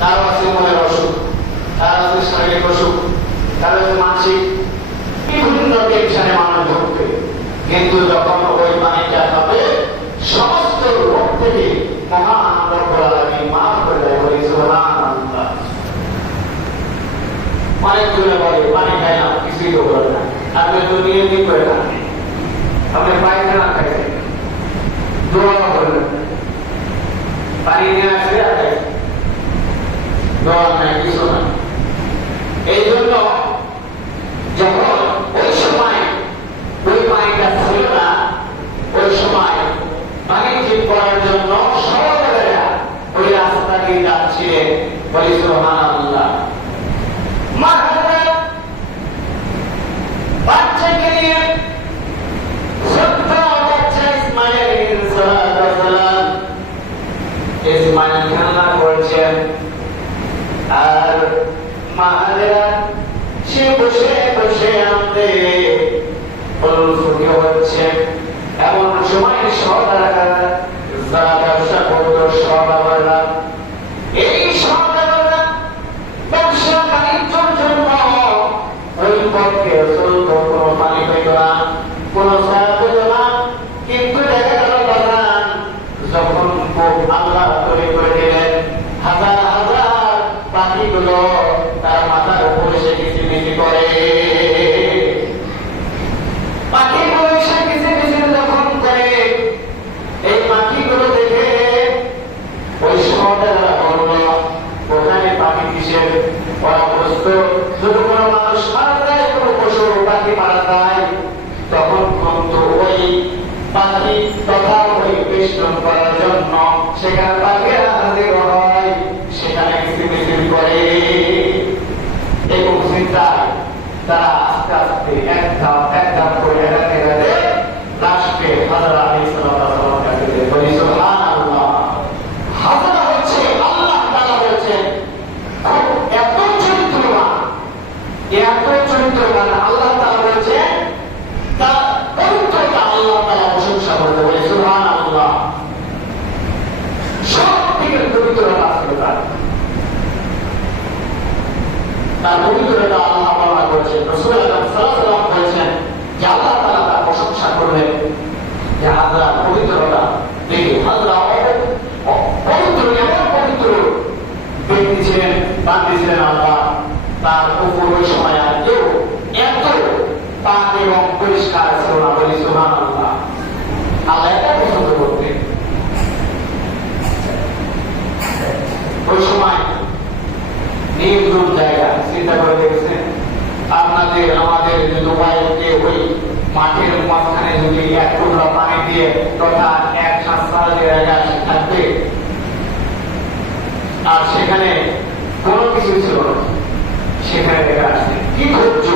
কারো আছে মনের অসুখ, কারো আছে শারীরিক অসুখ, কারো আছে মানসিক, বিভিন্ন টেনশনে মানুষ ভুগবে। কিন্তু যখন ওই পানিটা হবে সমস্ত রোগ থেকে মহান রব্বুল আলামিন মাফ করে দেয়। বলি সুবহানাল্লাহ। অনেকগুলো বলে পানি খাই না, কিছুই তো করে না। আপনি তো নিয়মিত করে না, আপনি পায়খানা খাইছেন, দোয়া করলেন, পানি নিয়ে আসবে আর দোয়া নাই, কিছু না। এই জন্য যখন ওই সময় ওই পানিটা ছিল না, ওই সময় পানি ঠিক করার জন্য সবাইরা ওই রাস্তা দিয়ে যাচ্ছিলেন। বলি সুবহানাল্লাহ। বাচ্চাকে নিয়ে ছোট্ট বাচ্চা ইসমাইল খেলা করছেন, আর মায়েরা সে বসে বসে আনতে ফুটি হচ্ছে। এমন সময় সরকাররা যারা ব্যবসা করতো সরকাররা, এই সরকাররা ব্যবসা বাণিজ্যের জন্য ওই পথে চলতো, কোনো পানি পেত না, কোনো ছায়া পেত না। কিন্তু দেখা গেল বাগান যখন আল্লাহ তৈরি করে দিলেন, হাজার হাজার পাখিগুলো তার মাথার উপরে সে কিচিরমিচির করে। পাখিগুলো এসে কিচিরমিচির যখন করে, এই পাখিগুলো দেখে ওই সহদারা বলল, ওখানে পাখি কিসের? ওরা বুঝতো যদি কোনো মানুষ মারা যায়, কোনো পশু পাখি মারা যায়, তখন কিন্তু ওই পাখি তথা ওই বেষ্টন করার জন্য সেখানে পাখিরা হাজির হয়, সেখানে কিচিরমিচির করে। এবং চিন্তায় তারা আস্তে আস্তে এক ধাপ করে এড়াতে এড়াতে লাস্টে হযরত আলাইহিস সালাম কাছে বলি সুবহানাল্লাহ। হাজরা হচ্ছে আল্লাহ তাআলা বলেছেন এত চরিত্রবান আল্লাহ তাআলা বলেছেন, তার পবিত্রতা আল্লাহ তাআলা প্রশংসা করতে। বলি সুবহানাল্লাহ। সব থেকে পবিত্রতা আছে তার পবিত্রতা আল্লাহ বর্ণনা করেছেন। রাসূল সাল্লাল্লাহু আলাইহি ওয়াসাল্লাম বলেছেন যে আল্লাহ তাআলা তার প্রশংসা করবেন যে হাজরা পবিত্রতা দেখে, হাজরা পবিত্র, এমন পবিত্র ব্যক্তি ছিলেন, বান্দী ছিলেন আল্লাহ। তার উপর ওই সময় আর কেউ এত পাক এবং পরিষ্কার ছিল না। বলি সুবহানাল্লাহ। আল্লাহ এটা পছন্দ করতেন। ওই সময় নির্জন জায়গা, চিন্তা করে দেখছেন আপনাদের আমাদের দুবাইতে ওই মাঠের মাঝখানে যদি এক টুকরা পানি দিয়ে তথা এক সাতসাল জায়গা থাকবে, আর সেখানে কোনো কিছু ছিল না, সেখানে দেখা আসছে কি ধৈর্য,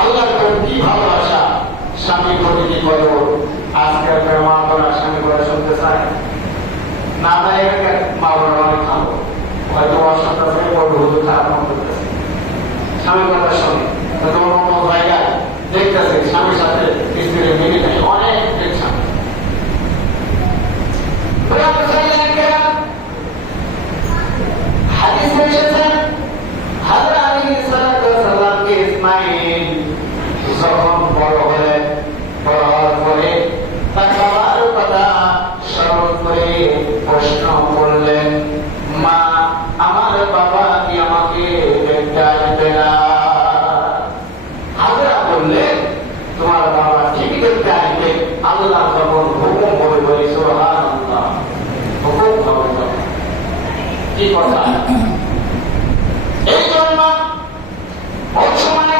আল্লাহর প্রতি কি ভালোবাসা, স্বামীর প্রতি কি করো। আজকে আপনার মা বোনা স্বামী করে শুনতে চায় না, তাই মা বোনা অনেক খাবো, হয়তো অসুবিধা থেকে বড় হুজুর খারাপ মন করতেছে, স্বামী কথার সঙ্গে হয়তো অন্য জায়গায় দেখতেছে স্বামীর সাথে স্ত্রীর মিলে নেই, অনেক টেনশন। হাদিসে এসেছে হযরত আলাইহিস সালামকে ইসমাঈল যখন বড় হলেন, বড় হওয়ার পরে তার বাবার কথা স্মরণ করে প্রশ্ন করলেন, মা আমার বাবা কি আমাকে দেখতে আসবে না? হাজরা বললেন, তোমার বাবা ঠিকই দেখতে আসবে, আল্লাহ যখন হুকুম করে। বলি সুবহানাল্লাহ। হুকুম হবে কি কথা? এই জন্য ওই সময়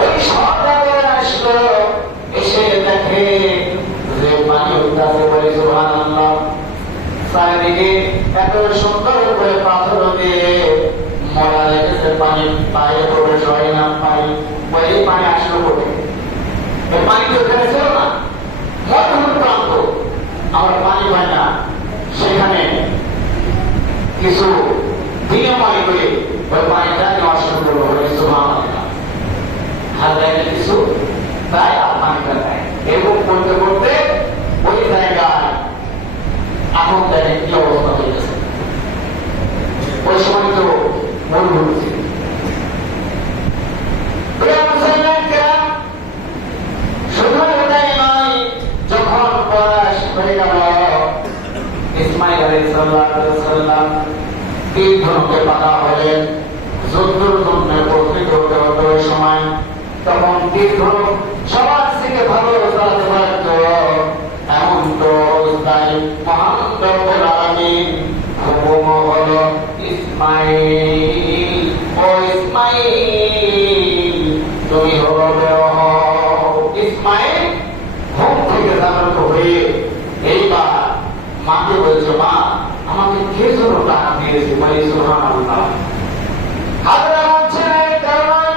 ওই সরকার আসলো, এসে দেখে যে পানি উঠতেছে। বলি সুবহানাল্লাহ। চারিদিকে এত সুন্দর করে পাথর দিয়ে মরা লেগেছে, পানি বাইরে প্রবেশ হয় না। ওই পানি আসলো কোথায়? এই পানি তো ওখানে ছিল না, মরুভূমি প্রান্ত, আমার পানি পায় না। সেখানে কিছু বিনিময় করে ওই পানিটা নেওয়া শুরু করলো। বলি সুবহানাল্লাহ। হাজার কিছু তাই আর পানিটা দেয়, এরকম করতে করতে ওই জায়গায় এখন দেখেন কি অবস্থা হয়েছে। আলাইহিস সালাম তীর ধনুকে বাঁধা হলেন, যুদ্ধের জন্য প্রস্তুত হতে হতো ওই সময়। তখন তীর ধনুক সবার থেকে ভালো চালাতে পারত। এমন তো অবস্থায় মহান রব্বুল আলামিন হুকুম হলো, ইসমাঈল, ও ইসমাঈল তুমি হলো বের হও। ইসমাঈল ঘুম থেকে জাগ্রত হয়ে এইবার মাকে বলছে, মা আমাকে কে জন্য ডাক দিয়েছে? বলি সুবহানাল্লাহ। হাজরা বলছেন এই কারণ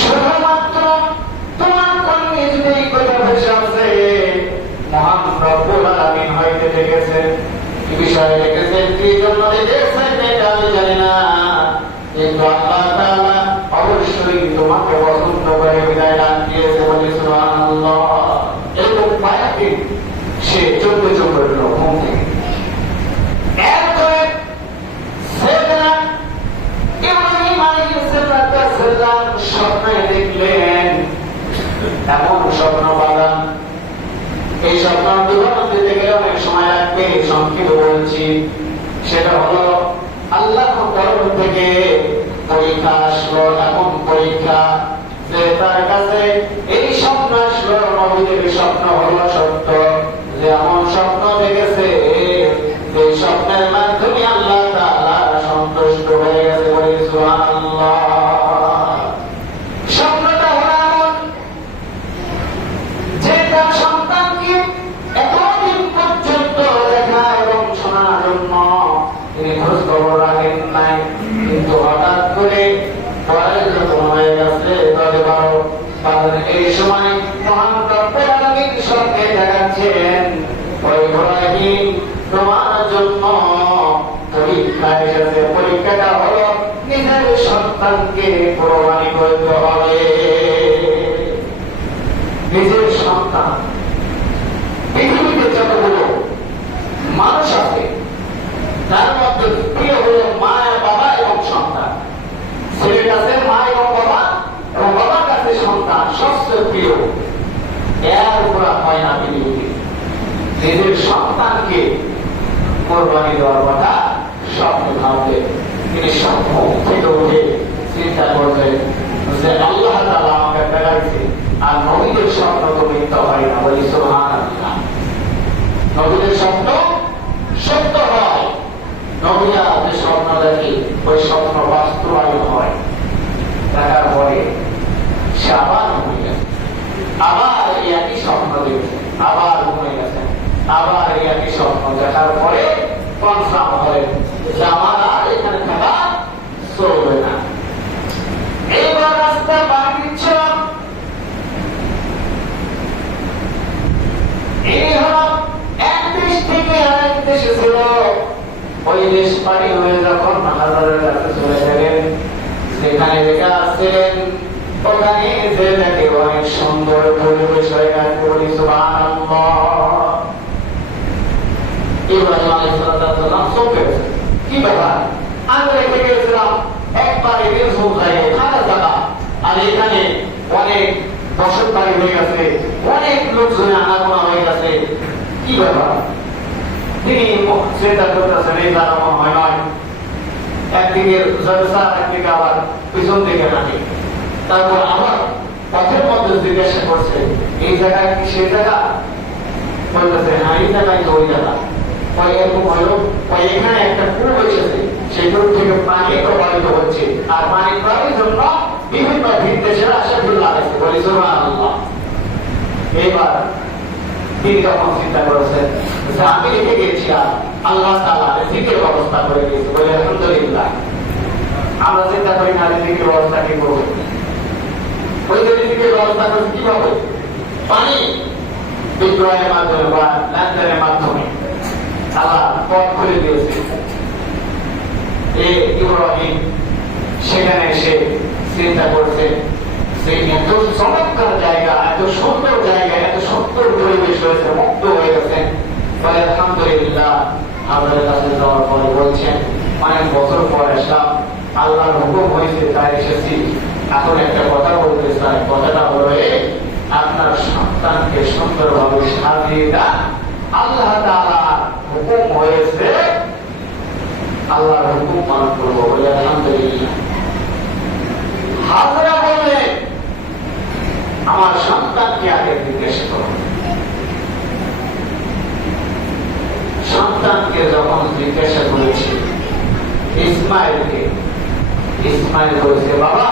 শুধুমাত্র তোমার কর্মে যদি এই কথা ভেসে আসে, মহান রব্বুল আলামিন হইতে ডেকেছেন। কি বিষয়ে ডেকেছেন, কি জন্য ডেকেছেন এটা আমি জানি না, কিন্তু আল্লাহ তাআলা অবশ্যই তোমাকে পছন্দ করে বিদায় ডাক দিয়েছে। বলি সুবহানাল্লাহ। এরকম কয়েকদিন সে চলতে চলতে ঘুম থেকে এরপরে সেদিনা ইব্রাহিম আলাইহিস সালাম স্বপ্নে দেখলেন, এমন স্বপ্ন পালাম, এই স্বপ্ন বিবরণ দিতে গেলে অনেক সময় লাগবে, সংক্ষিপ্ত বলছি। সেটা হলো আল্লাহর তরফ থেকে পরীক্ষা আসলো, এমন পরীক্ষা যে তার কাছে এই স্বপ্ন আসলো, নবীদের স্বপ্ন হলো সত্য, যে এমন স্বপ্ন দেখেছে এই স্বপ্নের মাধ্যমে আল্লাহ তাআলা সন্তুষ্ট হয়ে গেছে। বলি সুবহানাল্লাহ। স্বপ্নটা হলো এমন যে তার সন্তানকে এতদিন পর্যন্ত দেখা এবং শোনার জন্য তিনি খোঁজ খবর রাখেন নাই, কিন্তু হঠাৎ করে বয়স যখন হয়ে গেছে 10-12, এই সময় মহান রব্বুল আলামিন স্বপ্নে দেখাচ্ছেন, ওই ইব্রাহিম তোমার জন্য পরীক্ষা এসেছে। পরীক্ষাটা হলো নিজের সন্তানকে কোরবানি করতে হবে। নিজের সন্তান, পৃথিবীতে যতগুলো মানুষ আছে তার মধ্যে প্রিয় হলো মা, বাবা এবং সন্তান। ছেলের কাছে মা এবং বাবা, এবং বাবার কাছে সন্তান সবচেয়ে প্রিয়। এর উপর হয় না পৃথিবীতে। নিজের সন্তানকে কোরবানি দেওয়ার কথা স্বপ্ন ভাবলে তিনি স্বপ্ন থেকে উঠে চিন্তা করলেন যে আল্লাহ তাআলা আমাকে দেখাইছে, আর নবীদের স্বপ্ন তো মিথ্যা হয় না। বলি সুবহানাল্লাহ। নবীদের স্বপ্ন সত্য হয়, নবীরা যে স্বপ্ন দেখে ওই স্বপ্ন বাস্তবায়ন হয়। দেখার পরে সে আবার ঘুমিয়ে গেছে, আবার এই একই স্বপ্ন দেখছে, আবার ঘুমিয়ে গেছে, আবার এই একই স্বপ্ন দেখার পরে কনফার্ম হলেন যে আমার আর এখানে থাকা চলবে না। এইবার রাস্তা পাড়ি দিচ্ছ, এই হল এক দেশ থেকে আরেক দেশে ছিল। ওই দেশ পাড়ি হয়ে যখন হাজারের কাছে চলে গেলেন, সেখানে লেখা আসছিলেন, ওখানে যে দেখে অনেক সুন্দর পরিবেশ হয়ে গেছে। বলি সুবহানাল্লাহ। ইব্রাহিম আলাইহিস সালাম চমকে গেছে, কি ব্যাপার? আমি রেখে গেছিলাম একবারে নির্ভুল জায়গায়, খারাপ জায়গা, আর এখানে অনেক বসত বাড়ি হয়ে গেছে, অনেক লোকজনে আনাগোনা হয়ে গেছে, কি ব্যাপার? তিনি চিন্তা করতেছেন এই দ্বারা মনে হয় নয়, একদিকে জলসা, একদিকে আবার পিছন দিকে নাকি। তারপর আবার পথের মধ্যে জিজ্ঞাসা করছে, এই জায়গায় কি সেই জায়গা? বলতেছে হ্যাঁ, এই জায়গায় তো ওই জায়গা। এরকম হলো, এখানে একটা কূপ এসেছে, সেই কূপ থেকে পানি প্রবাহিত হচ্ছে, আর পানি প্রবাহের জন্য বিভিন্ন ভিনদেশের আশা ফুল লাগাইছে। বলি সুবহানাল্লাহ। এবার তিনি তখন চিন্তা করেছেন যে আমি রেখে গিয়েছিলাম, আল্লাহ তাআলা রিজিকের ব্যবস্থা করে দিয়েছে। বলে আলহামদুলিল্লাহ। আমরা চিন্তা করি না রিজিকের ব্যবস্থা কি করবো? ওই যে রিজিকের ব্যবস্থা করে কিভাবে? পানি বিক্রয়ের মাধ্যমে বা লেনদেনের মাধ্যমে আল্লাহ পথ খুলে দিয়েছে। ইব্রাহিম সেখানে এসে চিন্তা করছে যে এত চমৎকার জায়গা, এত সুন্দর জায়গা, এত সুন্দর পরিবেশ রয়েছে, মুক্ত হয়ে গেছে। বলে আলহামদুলিল্লাহ। আপনাদের কাছে যাওয়ার পরে বলছেন, অনেক বছর পর আসলাম, আল্লাহর হুকুম হয়েছে তাই এসেছি। এখন একটা কথা বলতে চাই, কথাটা হলো আপনার সন্তানকে সুন্দরভাবে সাজিয়ে দেন। আল্লাহ তাআলা হুকুম আল্লাহর হুকুম পালন করবো বলে আলহামদুলিল্লাহ। হাজরা বললেন আমার সন্তানকে আগে জিজ্ঞাসা করো। সন্তানকে যখন জিজ্ঞাসা করেছে ইসমাইলকে, ইসমাইল বলেছে বাবা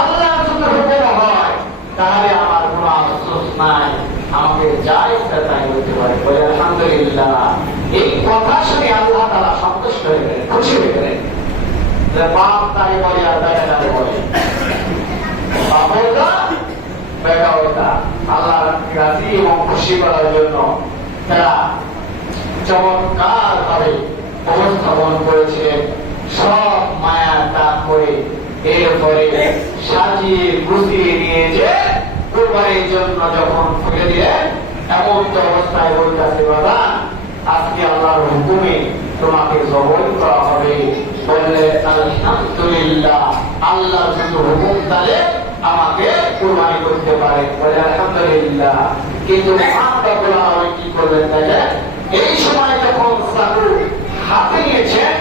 আল্লাহ যদি হুকুম হয় তাহলে আমার কোনো আফসোস নাই, আমাকে যা ইচ্ছা তাই করতে পারে বলে আলহামদুলিল্লাহ। এই কথা শুনে আল্লাহ তাআলা সন্তুষ্ট হয়ে গেলেন, খুশি হয়ে গেলেন। বাপ তাই বলে আর বেটা তাই বলে, বাপ ওটা বেটা ওটা, আল্লাহর রাজি এবং খুশি করার জন্য তারা চমৎকার ভাবে উপস্থাপন করেছিলেন। সব মায়া ত্যাগ করে এরপরে সাজিয়ে গুছিয়ে নিয়ে যে কুরবানির জন্য যখন ফেলে দিলেন, এমন তো অবস্থায় বলতেছে বাবা আজকে আল্লাহর হুকুমে তোমাকে জবাই করা হবে। বললে আলহামদুলিল্লাহ, আল্লাহ যদি হুকুম তাহলে আমাকে কুরবানি করতে পারে বলে আলহামদুলিল্লাহ। কিন্তু কি করবেন তাহলে এই সময় যখন চাকু হাতে নিয়েছেন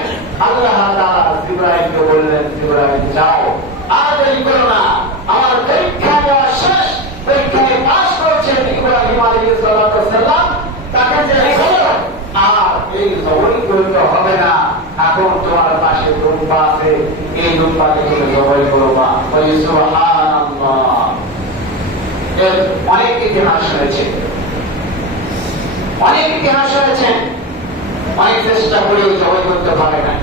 আল্লাহ তাআলা জিবরাইলকে বললেন জিবরাইল যাও, আর দেরি করো না, আমার পরীক্ষা দেওয়া শেষ, পরীক্ষায় পাস করেছেন ইব্রাহিম আলাইহিস সালাম, তাকে যে বলো আর এই জবাই করতে হবে না, এখন তোমার পাশে দুম্বা আছে, এই দুম্বাকে তুমি জবাই করবা বলি সুবহানাল্লাহ। এর অনেক ইতিহাস রয়েছে, অনেক ইতিহাস রয়েছেন, অনেক চেষ্টা করেও জবাই করতে পারে না।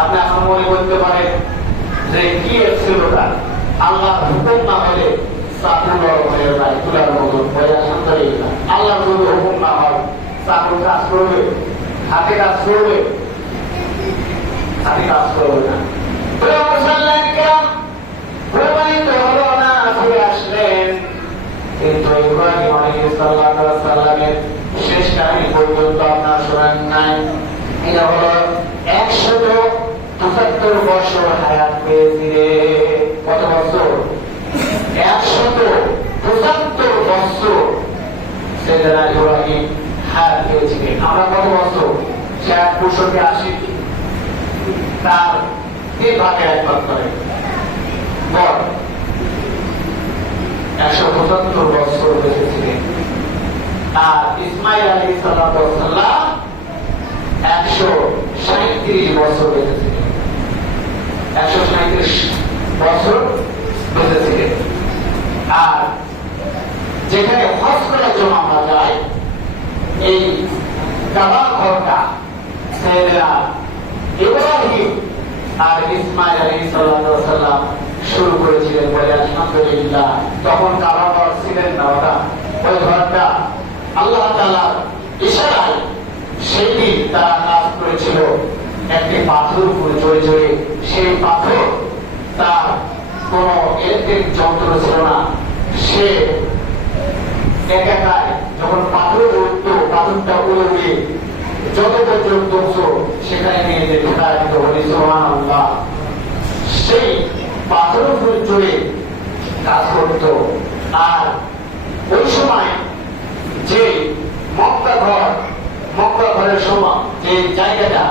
আপনি এখন মনে করতে পারেন যে কি ছিল তার, আল্লাহর হুকুম না হলে চাকু নরম হয়ে যায় তুলার মতন বলে আলহামদুলিল্লাহ। আল্লাহর যদি হুকুম না হয় চাকু কাজ করবে, হাতে কাজ করবে, হাতে কাজ করবে না। প্রমাণিত হলো না, ফিরে আসলেন। কিন্তু ইব্রাহিম আলাইহিস সালামের শেষ কাহিনী পর্যন্ত আপনার শোনেন নাই। এটা হলো 175 বছর হায়াত পেয়েছিলেন। কত বছর? 175 বছর সাইয়েদনা ইব্রাহিম হায়াত পেয়েছিলেন। আমরা কত বছর? 65-80। তার 3 ভাগে 1 ভাগ করে বল 175 বছর বেঁচেছিলেন। আর ইসমাইল আলাইহিস সালাম 137 বছর বেঁচেছিলেন। 137 বছর বেঁচেছিলেন। আর যেখানে হজ করার জন্য আমরা যাই, এই কাবা ঘরটা সাইয়েদনা ইব্রাহিম আর ইসমাইল আলাইহিস সালাম শুরু করেছিলেন বলে আলহামদুলিল্লাহ। তখন কাবা ঘর ছিলেন না, ওই ঘরটা আল্লাহ তাআলার ইশারায় সেই দিন তারা কাজ করেছিল একটি পাথর উপরে জড়ে জড়ে। সেই পাথর তার কোন ইলেকট্রিক যন্ত্র ছিল না, সে একাকায় যখন পাথর উঠতো পাথরটা উড়ে উড়ে যত পর্যন্ত সেখানে নিয়ে যে ঢোকা দিত বলি সুবহানাল্লাহ। সেই পাথর উপরে জড়ে কাজ করত। আর ওই সময় যে মক্কা ঘরের সময় যে জায়গাটা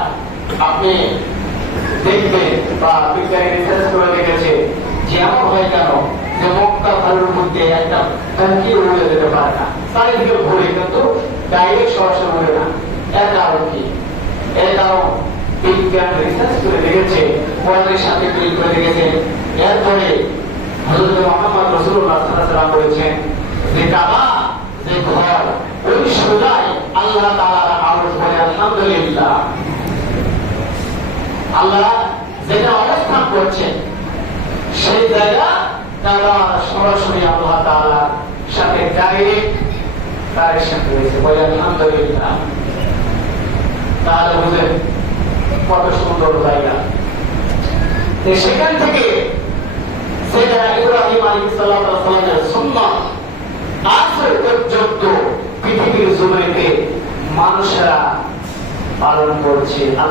আপনি দেখবেন বা বিজ্ঞানী রিসার্চ করে দেখেছে যে এমন হয় কেন যে মক্কা ঘরের মধ্যে একটা ট্যাঙ্কি উড়ে যেতে পারে না, চারিদিকে ঘুরে কিন্তু ডাইরেক্ট সরাসরি উড়ে না। এর কারণ কি? এর কারণ বিজ্ঞান রিসার্চ করে দেখেছে, কোরআনের সাথে ক্লিক করে দেখেছে। এরপরে হযরত মুহাম্মদ রাসূলুল্লাহ সাল্লাল্লাহু আলাইহি ওয়াসাল্লাম বলেছেন যে কাবা যে ঘর ওই সোজাই আল্লাহ তাআলার আরশ বলে আলহামদুলিল্লাহ। আল্লাহ যেটা অবস্থান করছেন সেই জায়গা তারা সরাসরি আল্লাহ তাআলার সাথে ডাইরেক্ট কানেকশন রয়েছে বলে আলহামদুলিল্লাহ। তাহলে বুঝেন কত সুন্দর জায়গা। সেখান থেকে সাইয়েদনা ইব্রাহিম আলাইহিস সালামের সুন্নাত আজ পর্যন্ত পৃথিবীর জমিনে মানুষেরা পালন করছে।